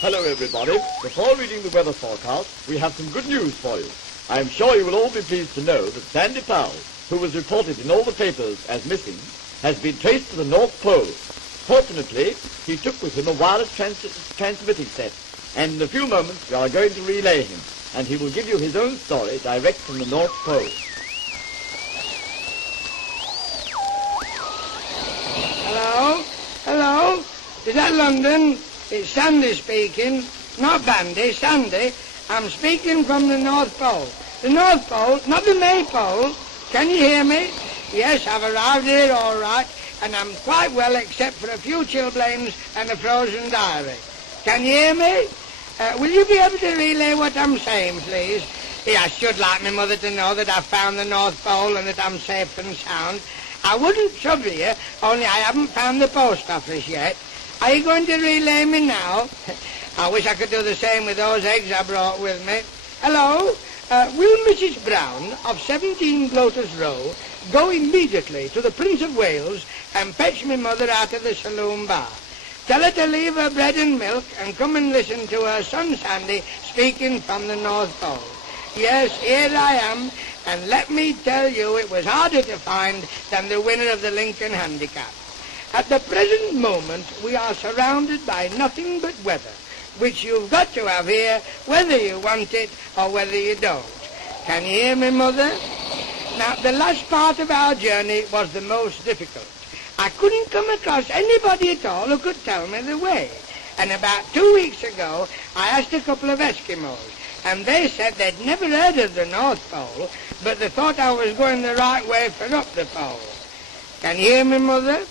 Hello, everybody. Before reading the weather forecast, we have some good news for you. I am sure you will all be pleased to know that Sandy Powell, who was reported in all the papers as missing, has been traced to the North Pole. Fortunately, he took with him a wireless transmitting set, and in a few moments we are going to relay him, and he will give you his own story direct from the North Pole. Hello? Hello? Is that London? It's Sandy speaking. Not Bandy, Sandy. I'm speaking from the North Pole. The North Pole, not the Maypole. Can you hear me? Yes, I've arrived here all right, and I'm quite well except for a few chilblains and a frozen diary. Can you hear me? Will you be able to relay what I'm saying, please? Yeah, I should like my mother to know that I've found the North Pole and that I'm safe and sound. I wouldn't trouble you, only I haven't found the post office yet. Are you going to relay me now? I wish I could do the same with those eggs I brought with me. Hello? Will Mrs. Brown of 17 Lotus Row go immediately to the Prince of Wales and fetch me mother out of the saloon bar? Tell her to leave her bread and milk and come and listen to her son Sandy speaking from the North Pole. Yes, here I am, and let me tell you it was harder to find than the winner of the Lincoln Handicap. At the present moment, we are surrounded by nothing but weather, which you've got to have here, whether you want it or whether you don't. Can you hear me, Mother? Now, the last part of our journey was the most difficult. I couldn't come across anybody at all who could tell me the way. And about 2 weeks ago, I asked a couple of Eskimos, and they said they'd never heard of the North Pole, but they thought I was going the right way for up the pole. Can you hear me, Mother?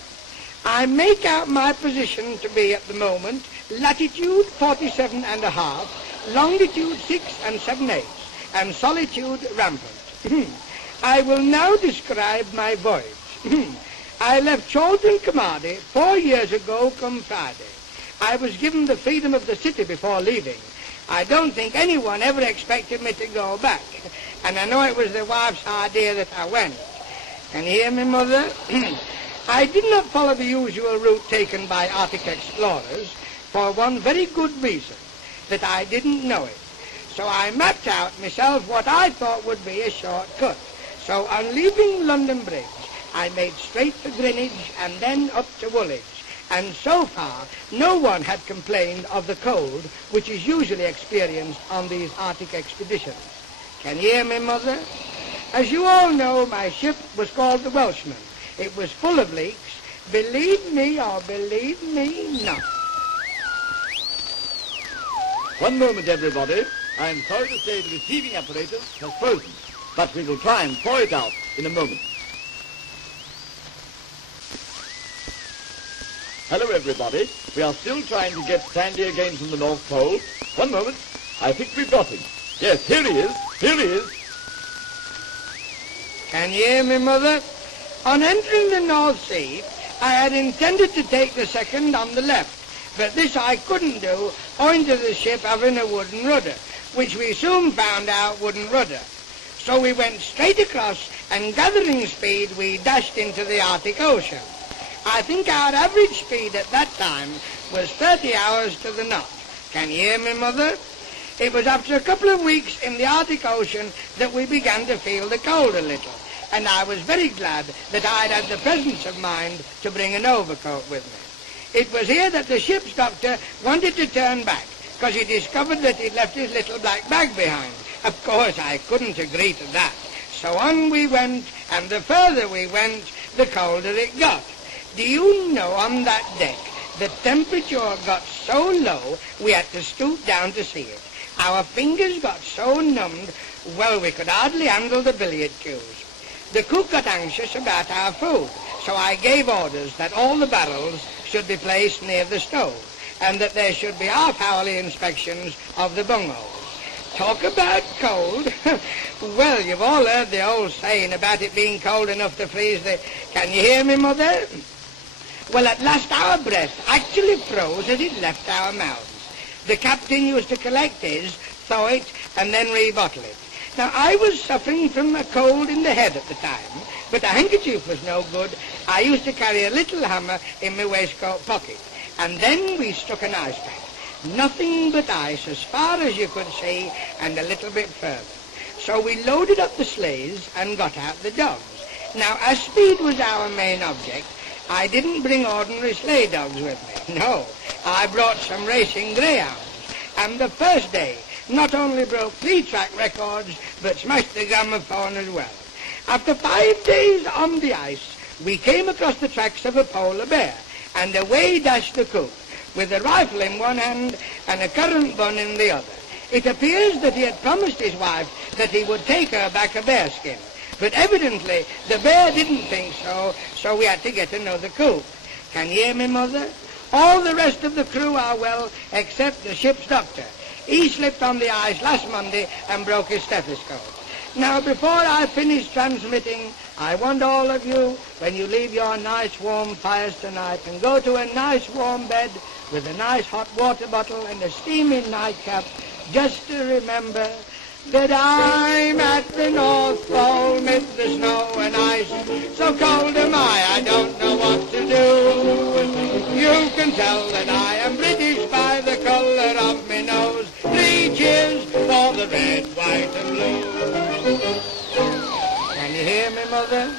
I make out my position to be, at the moment, latitude 47.5, longitude 6 7/8, and solitude rampant. I will now describe my voyage. I left Chorlton, Carmarthen 4 years ago come Friday. I was given the freedom of the city before leaving. I don't think anyone ever expected me to go back, and I know it was the wife's idea that I went. Can you hear me, Mother? I did not follow the usual route taken by Arctic explorers for one very good reason, that I didn't know it. So I mapped out myself what I thought would be a shortcut. So on leaving London Bridge, I made straight for Greenwich and then up to Woolwich. And so far, no one had complained of the cold, which is usually experienced on these Arctic expeditions. Can you hear me, Mother? As you all know, my ship was called the Welshman. It was full of leaks. Believe me or believe me not. One moment, everybody. I am sorry to say the receiving apparatus has frozen, but we will try and thaw it out in a moment. Hello, everybody. We are still trying to get Sandy again from the North Pole. One moment. I think we've got him. Yes, here he is. Here he is. Can you hear me, Mother? On entering the North Sea, I had intended to take the second on the left, but this I couldn't do owing to the ship having a wooden rudder, which we soon found out wouldn't rudder. So we went straight across, and gathering speed, we dashed into the Arctic Ocean. I think our average speed at that time was 30 hours to the knot. Can you hear me, Mother? It was after a couple of weeks in the Arctic Ocean that we began to feel the cold a little, and I was very glad that I'd had the presence of mind to bring an overcoat with me. It was here that the ship's doctor wanted to turn back, because he discovered that he'd left his little black bag behind. Of course, I couldn't agree to that. So on we went, and the further we went, the colder it got. Do you know, on that deck, the temperature got so low we had to stoop down to see it. Our fingers got so numbed, well, we could hardly handle the billiard cues. The cook got anxious about our food, so I gave orders that all the barrels should be placed near the stove, and that there should be half-hourly inspections of the bungholes. Talk about cold. Well, you've all heard the old saying about it being cold enough to freeze the... Can you hear me, Mother? Well, at last our breath actually froze as it left our mouths. The captain used to collect his, thaw it, and then rebottle it. Now, I was suffering from a cold in the head at the time, but a handkerchief was no good. I used to carry a little hammer in my waistcoat pocket, and then we struck an ice pack. Nothing but ice as far as you could see and a little bit further. So we loaded up the sleighs and got out the dogs. Now, as speed was our main object, I didn't bring ordinary sleigh dogs with me. No, I brought some racing greyhounds. And the first day not only broke 3 track records, but smashed the gramophone as well. After 5 days on the ice, we came across the tracks of a polar bear, and away dashed the cook, with a rifle in one hand and a currant bun in the other. It appears that he had promised his wife that he would take her back a bearskin, but evidently the bear didn't think so, so we had to get another cook. Can you hear me, Mother? All the rest of the crew are well, except the ship's doctor. He slipped on the ice last Monday and broke his stethoscope. Now, before I finish transmitting, I want all of you, when you leave your nice warm fires tonight and go to a nice warm bed with a nice hot water bottle and a steaming nightcap, just to remember that I'm at the North Pole mid the snow and ice. So cold am I don't know what to do. You can tell that I am British by the colour of me nose. 3 cheers for the red, white and blue. Can you hear me, Mother?